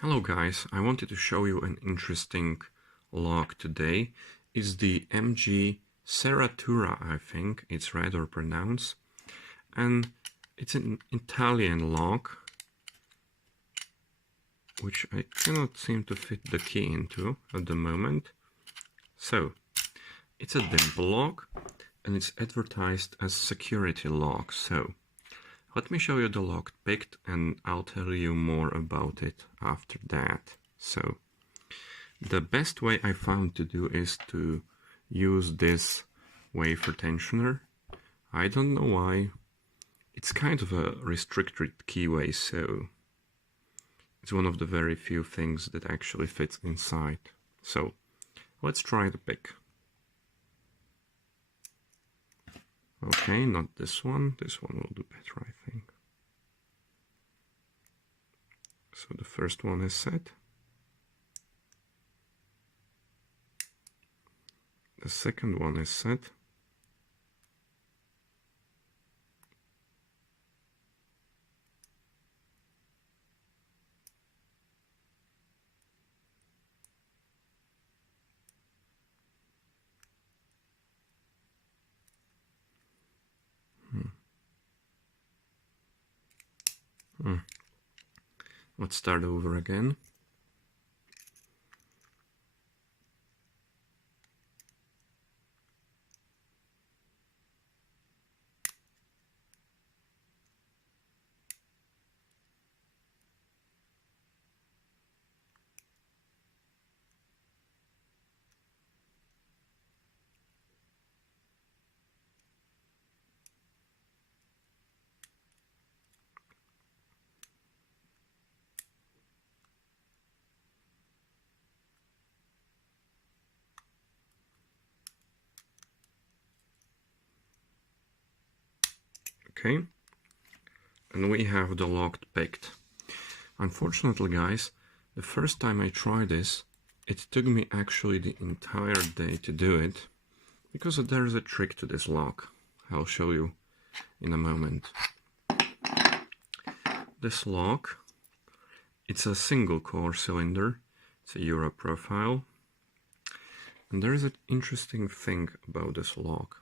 Hello guys, I wanted to show you an interesting lock today. It's the MG Serratura, I think it's read or pronounced, and it's an Italian lock which I cannot seem to fit the key into at the moment. So it's a dimple lock and it's advertised as security lock. So let me show you the lock picked and I'll tell you more about it after that. So the best way I found to do is to use this wafer tensioner. I don't know why. It's kind of a restricted keyway, so it's one of the very few things that actually fits inside. So let's try the pick. Okay, not this one. This one will do better, I think. So the first one is set. The second one is set. Let's start over again. Okay, and we have the lock picked. Unfortunately, guys, the first time I tried this, it took me actually the entire day to do it, because there's a trick to this lock. I'll show you in a moment. This lock, it's a single core cylinder, it's a Euro profile, and there is an interesting thing about this lock.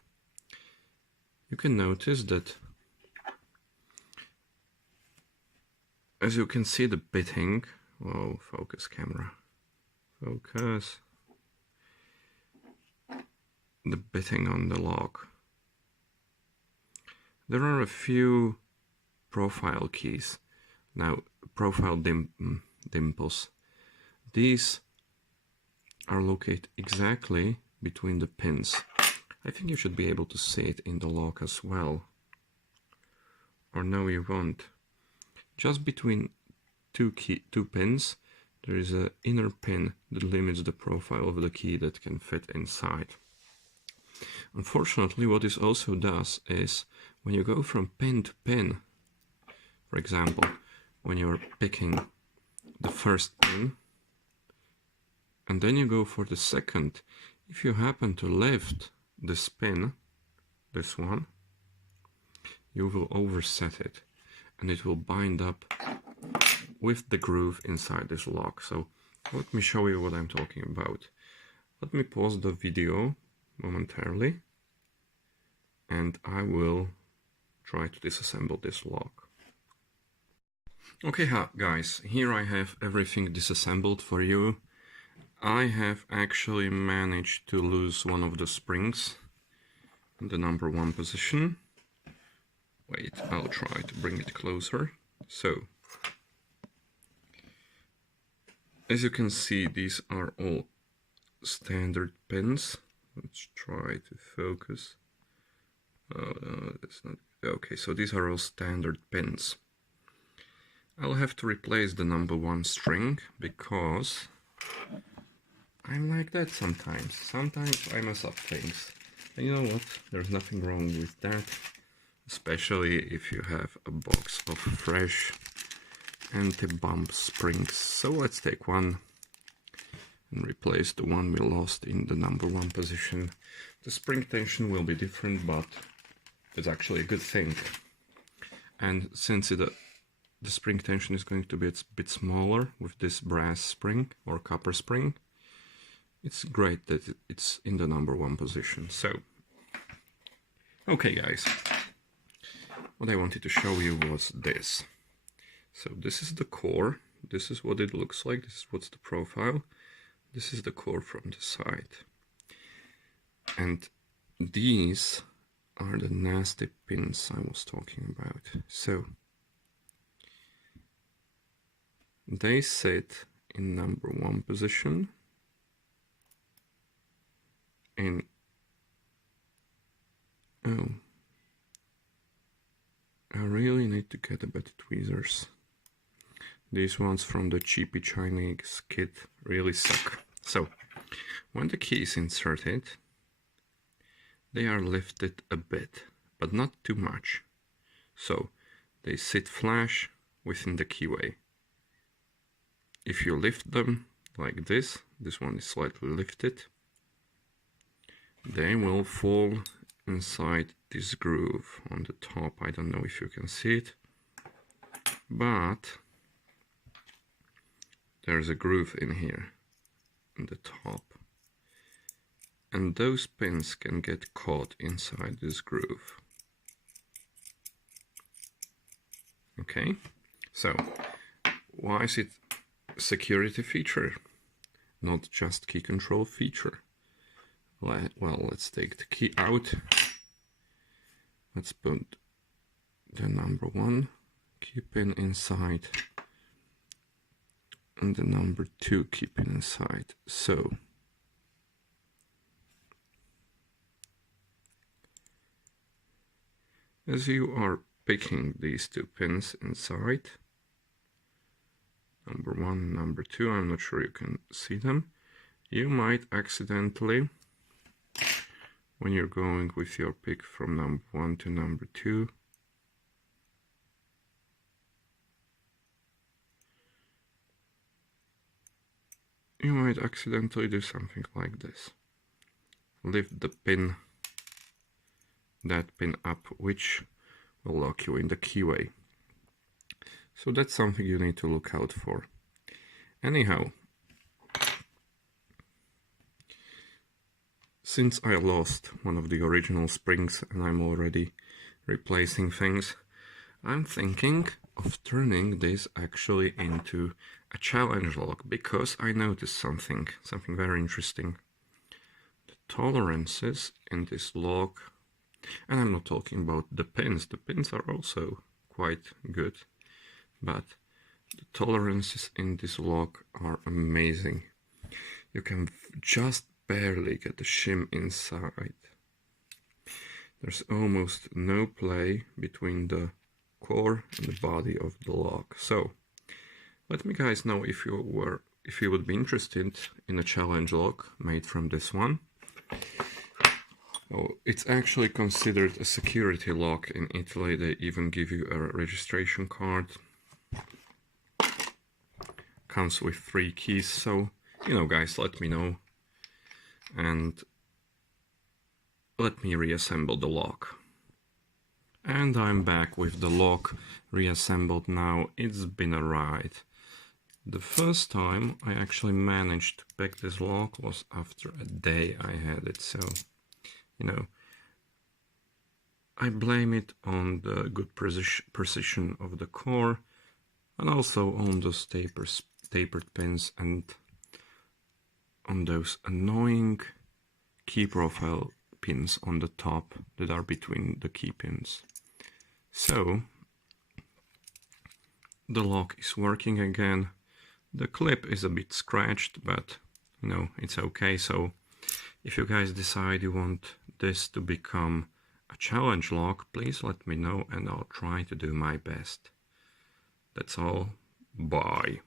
You can notice that as you can see the bitting, whoa, focus camera, focus, the bitting on the lock. There are a few profile keys. Now, profile dimples. These are located exactly between the pins. I think you should be able to see it in the lock as well. Or no, you won't. Just between two pins, there is an inner pin that limits the profile of the key that can fit inside. Unfortunately, what this also does is, when you go from pin to pin, for example, when you're picking the first pin, and then you go for the second, if you happen to lift this pin, this one, you will overset it, and it will bind up with the groove inside this lock. So let me show you what I'm talking about. Let me pause the video momentarily and I will try to disassemble this lock. Okay guys, here I have everything disassembled for you. I have actually managed to lose one of the springs in the number 1 position. Wait, I'll try to bring it closer. So, as you can see, these are all standard pins. Let's try to focus. That's not okay. So these are all standard pins. I'll have to replace the number 1 string because I'm like that sometimes. Sometimes I mess up things. And you know what? There's nothing wrong with that. Especially if you have a box of fresh anti-bump springs. So let's take one and replace the one we lost in the number 1 position. The spring tension will be different, but it's actually a good thing. And since the spring tension is going to be a bit smaller with this brass spring or copper spring. It's great that it's in the number 1 position. So, okay guys, what I wanted to show you was this. So this is the core, this is what it looks like, this is what's the profile, this is the core from the side. And these are the nasty pins I was talking about. So they sit in number 1 position, and oh, I really need to get a better tweezers. These ones from the cheapy Chinese kit really suck. So when the key is inserted, they are lifted a bit, but not too much. So they sit flush within the keyway. If you lift them like this one is slightly lifted, they will fall inside this groove on the top. I don't know if you can see it, but there's a groove in here in the top, and those pins can get caught inside this groove. Okay, so why is it a security feature, not just key control feature? Well, let's take the key out. Let's put the number 1 key pin inside and the number 2 key pin inside. So as you are picking these 2 pins inside, number 1, number 2, I'm not sure you can see them, you might accidentally, when you're going with your pick from number 1 to number 2, you might accidentally do something like this. Lift the pin, that pin up, which will lock you in the keyway. So that's something you need to look out for. Anyhow, since I lost one of the original springs and I'm already replacing things, I'm thinking of turning this actually into a challenge lock, because I noticed something very interesting. The tolerances in this lock, and I'm not talking about the pins are also quite good, but the tolerances in this lock are amazing. You can just barely get the shim inside. There's almost no play between the core and the body of the lock. So let me guys know if you would be interested in a challenge lock made from this one. Oh, it's actually considered a security lock in Italy. They even give you a registration card. Comes with 3 keys, so you know guys, let me know and let me reassemble the lock. And I'm back with the lock reassembled now. It's been a ride. The first time I actually managed to pick this lock was after a day I had it, so you know, I blame it on the good precision of the core, and also on those tapered pins and on those annoying key profile pins on the top that are between the key pins. So the lock is working again. The clip is a bit scratched, but you know, it's okay. So if you guys decide you want this to become a challenge lock, please let me know and I'll try to do my best. That's all. Bye.